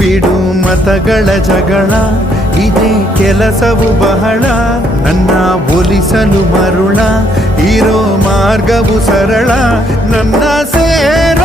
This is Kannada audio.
ಬಿಡು ಮತಗಳ ಜಗಳ, ಇದೇ ಕೆಲಸವು ಬಹಳ. ನನ್ನ ಒಲಿಸಲು ಮರುಳ, ಇರೋ ಮಾರ್ಗವು ಸರಳ. ನನ್ನ ಸೇರ